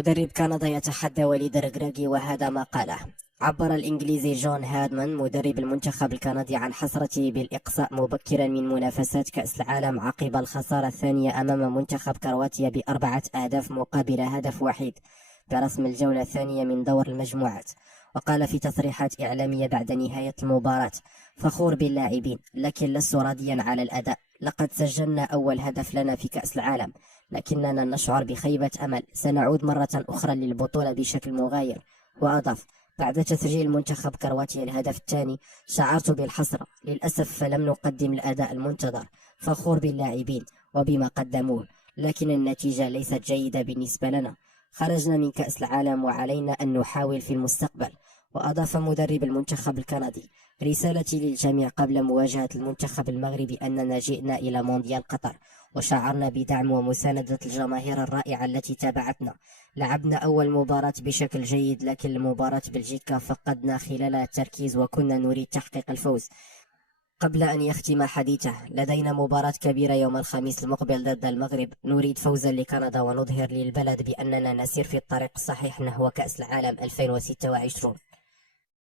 مدرب كندا يتحدى وليد الركراكي، وهذا ما قاله. عبر الإنجليزي جون هادمان مدرب المنتخب الكندي عن حسرته بالإقصاء مبكرا من منافسات كأس العالم عقب الخسارة الثانية أمام منتخب كرواتيا ب4 أهداف مقابل هدف وحيد برسم الجولة الثانية من دور المجموعات. وقال في تصريحات إعلامية بعد نهاية المباراة: فخور باللاعبين، لكن لست راضيا على الأداء. لقد سجلنا أول هدف لنا في كأس العالم، لكننا نشعر بخيبة أمل. سنعود مرة أخرى للبطولة بشكل مغاير. وأضاف: بعد تسجيل منتخب كرواتيا الهدف الثاني شعرت بالحسرة، للأسف فلم نقدم الأداء المنتظر. فخور باللاعبين وبما قدموه، لكن النتيجة ليست جيدة بالنسبة لنا. خرجنا من كأس العالم وعلينا أن نحاول في المستقبل. وأضاف مدرب المنتخب الكندي: رسالتي للجميع قبل مواجهة المنتخب المغربي أننا جئنا إلى مونديال قطر، وشعرنا بدعم ومساندة الجماهير الرائعة التي تابعتنا. لعبنا أول مباراة بشكل جيد، لكن المباراة بلجيكا فقدنا خلالها التركيز وكنا نريد تحقيق الفوز. قبل أن يختم حديثه: لدينا مباراة كبيرة يوم الخميس المقبل ضد المغرب، نريد فوزا لكندا ونظهر للبلد بأننا نسير في الطريق الصحيح نحو كأس العالم 2026.